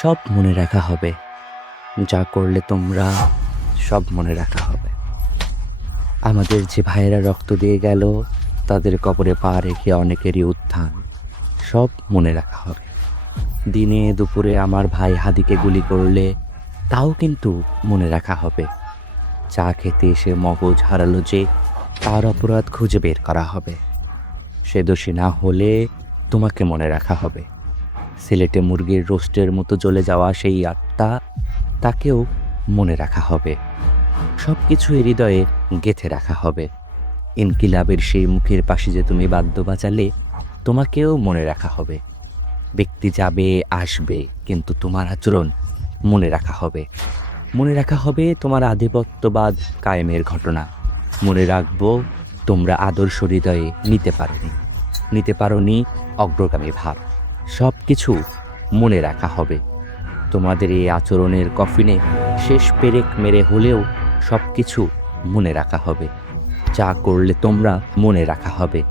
সব মনে রাখা হবে। যা করলে তোমরা সব মনে রাখা হবে। আমাদের যে ভাইয়েরা রক্ত দিয়ে গেল, তাদের কবরে পা রেখে অনেকেরই উত্থান, সব মনে রাখা হবে। দিনে দুপুরে আমার ভাই হাদিকে গুলি করলে, তাও কিন্তু মনে রাখা হবে। চা খেতে এসে মগজ হারালো যে, তার অপরাধ খুঁজে বের করা হবে। সে দোষী না হলে তোমাকে মনে রাখা হবে। সিলেটে মুরগির রোস্টের মতো জ্বলে যাওয়া সেই আত্মা, তাকেও মনে রাখা হবে। সব কিছু হৃদয়ে গেঁথে রাখা হবে। ইনকিলাবের সেই মুখের পাশে যে তুমি বাদ্য বাজালে, তোমাকেও মনে রাখা হবে। ব্যক্তি যাবে আসবে, কিন্তু তোমার আচরণ মনে রাখা হবে। মনে রাখা হবে তোমার আধিপত্যবাদ কায়েমের ঘটনা। মনে রাখবো তোমরা আদর্শ হৃদয়ে নিতে পারোনি অগ্রগামী ভার। সব কিছু মনে রাখা হবে। তোমাদের এই আচরণের কফিনে শেষ পেরেক মেরে হলেও সব কিছু মনে রাখা হবে। যা করলে তোমরা মনে রাখা হবে।